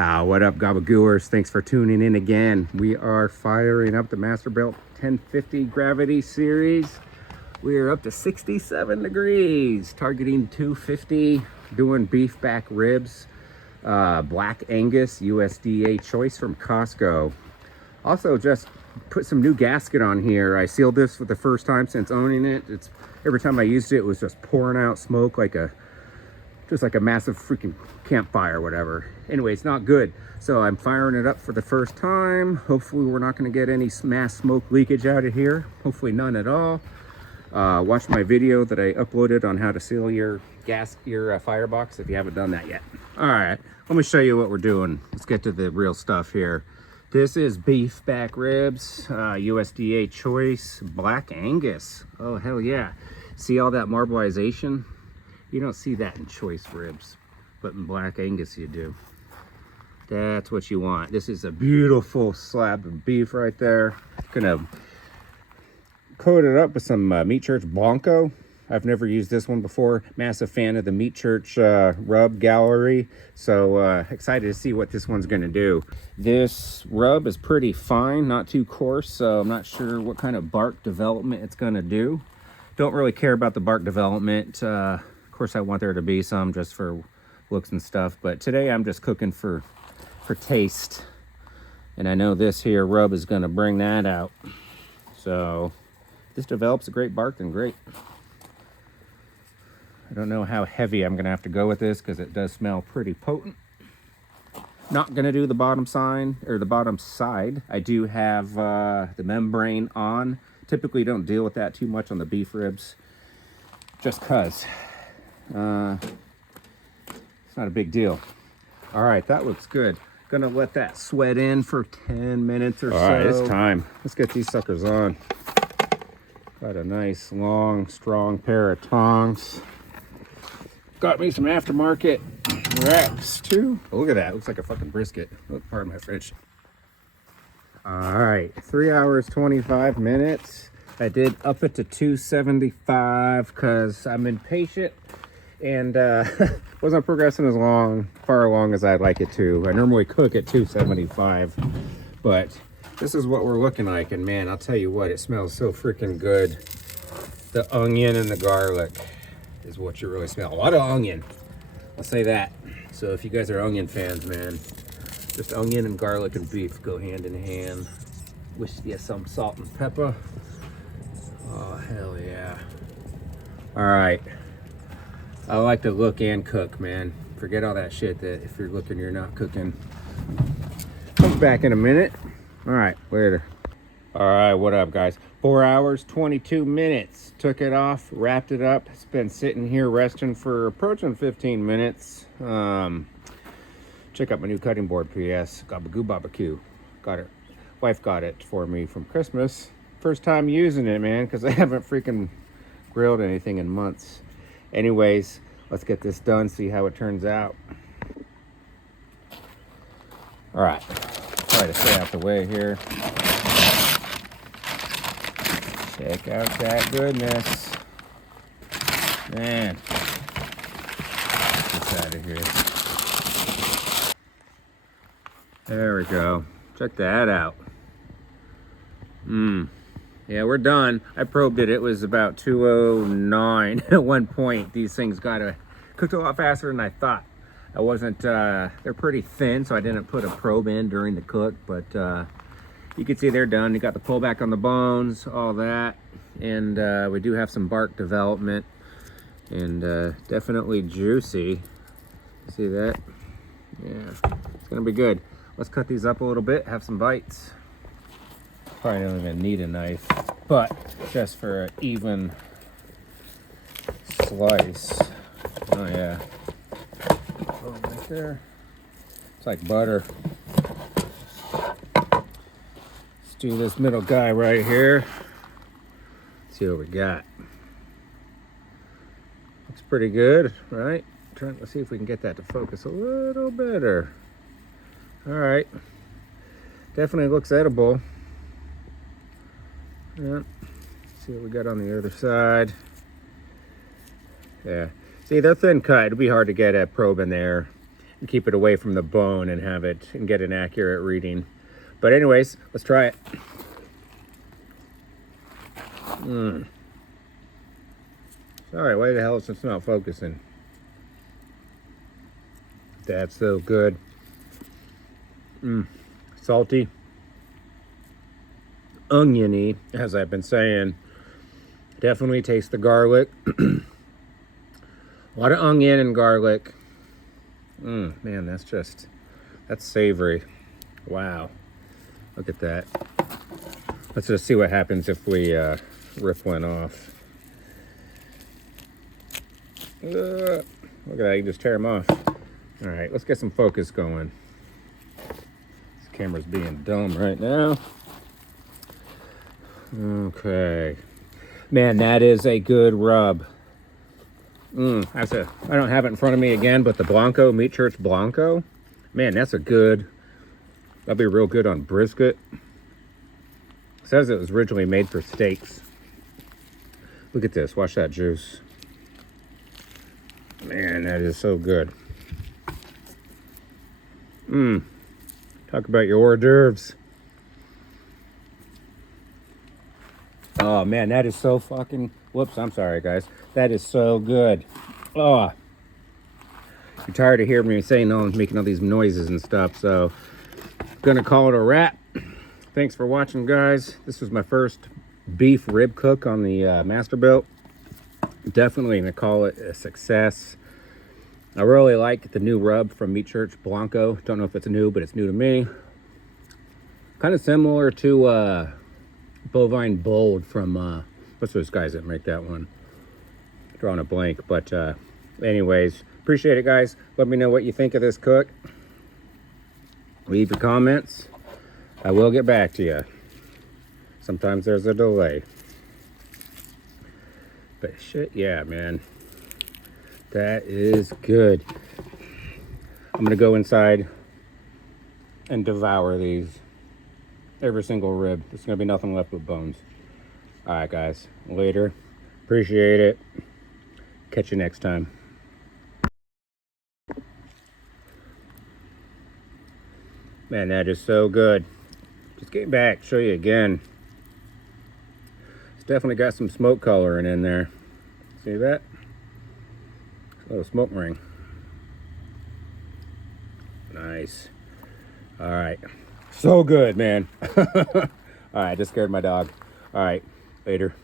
What up, Gobba? Thanks for tuning in again. We are firing up the Masterbuilt 1050 Gravity Series. We are up to 67 degrees, targeting 250, doing beef back ribs, Black Angus USDA choice from Costco. Also, just put some new gasket on here. I sealed this for the first time since owning it. Every time I used it, it was just pouring out smoke like a massive freaking campfire or whatever. Anyway, it's not good. So I'm firing it up for the first time. Hopefully we're not going to get any mass smoke leakage out of here. Hopefully none at all. Watch my video that I uploaded on how to seal your firebox if you haven't done that yet. All right, let me show you what we're doing. Let's get to the real stuff here. This is beef back ribs, USDA choice, Black Angus. Oh, hell yeah. See all that marbleization? You don't see that in choice ribs, but in Black Angus you do. That's what you want. This is a beautiful slab of beef right there. Gonna coat it up with some Meat Church Blanco. I've never used this one before. Massive fan of the Meat Church rub gallery. So excited to see what this one's gonna do. This rub is pretty fine, not too coarse, so I'm not sure what kind of bark development it's gonna do. Don't really care about the bark development. Of course, I want there to be some just for looks and stuff, but today I'm just cooking for taste. And I know this here rub is gonna bring that out. So if this develops a great bark, then great. I don't know how heavy I'm gonna have to go with this because it does smell pretty potent. Not gonna do the bottom side or the bottom side. I do have the membrane on. Typically don't deal with that too much on the beef ribs, just cause it's not a big deal. All right, that looks good. Gonna let that sweat in for 10 minutes or so. All right, it's time. Let's get these suckers on. Got a nice, long, strong pair of tongs. Got me some aftermarket racks too. Oh, look at that. Looks like a fucking brisket. Oh, pardon my French. All right, 3 hours, 25 minutes. I did up it to 275 because I'm impatient and wasn't progressing as far along as I'd like it to. I normally cook at 275, but this is what we're looking like. And man, I'll tell you what, it smells so freaking good. The onion and the garlic is what you really smell. A lot of onion, I'll say that. So if you guys are onion fans, man, just onion and garlic and beef go hand in hand. Wish you some salt and pepper. Oh, hell yeah. All right. I like to look and cook, man. Forget all that shit that if you're looking, you're not cooking. Come back in a minute. All right, later. All right, what up, guys? 4 hours, 22 minutes. Took it off, wrapped it up. It's been sitting here resting for approaching 15 minutes. Check out my new cutting board, PS. Gobba. Got it. Wife got it for me from Christmas. First time using it, man, because I haven't freaking grilled anything in months. Anyways, let's get this done, see how it turns out. All right, try to stay out the way here. Check out that goodness. Man, get this out of here. There we go. Check that out. Yeah, we're done. I probed it. It was about 209 at one point. These things cooked a lot faster than I thought. I wasn't, they're pretty thin, so I didn't put a probe in during the cook, but you can see they're done. You got the pullback on the bones, all that. And we do have some bark development and definitely juicy. See that? Yeah, it's gonna be good. Let's cut these up a little bit, have some bites. Probably don't even need a knife, but just for an even slice. Oh yeah. Oh, right there. It's like butter. Let's do this middle guy right here. Let's see what we got. Looks pretty good, right? Let's see if we can get that to focus a little better. All right. Definitely looks edible. Yeah. See what we got on the other side. Yeah. See, they're thin cut. It'll be hard to get a probe in there. keep it away from the bone and have it and get an accurate reading. But anyways, let's try it. Sorry, why the hell is it not focusing? That's so good. Salty, oniony, as I've been saying. Definitely taste the garlic. A lot of onion and garlic. Man, that's savory. Wow. Look at that. Let's just see what happens if we rip one off. Look at that, you just tear them off. All right, let's get some focus going. This camera's being dumb right now. Okay. Man, that is a good rub. I don't have it in front of me again, but the Blanco, Meat Church Blanco. Man, that's that'd be real good on brisket. It says it was originally made for steaks. Look at this, watch that juice. Man, that is so good. Talk about your hors d'oeuvres. Oh man, that is so fucking, whoops, I'm sorry guys. That is so good. Oh, you're tired of hearing me saying making all these noises and stuff, so I'm gonna call it a wrap. Thanks for watching, guys. This was my first beef rib cook on the Masterbuilt. Definitely gonna call it a success. I really like the new rub from Meat Church Blanco. Don't know if it's new, but it's new to me. Kind of similar to Bovine Bold from what's those guys that make that one? Drawing a blank, but anyways, appreciate it, guys. Let me know what you think of this cook. Leave your comments. I will get back to you. Sometimes there's a delay, but shit, yeah, man, that is good. I'm gonna go inside and devour these. Every single rib. There's gonna be nothing left but bones. All right, guys, later. Appreciate it. Catch you next time. Man, that is so good. Just getting back, show you again. It's definitely got some smoke coloring in there. See that? A little smoke ring. Nice. All right. So good, man. All right, just scared my dog. All right, later.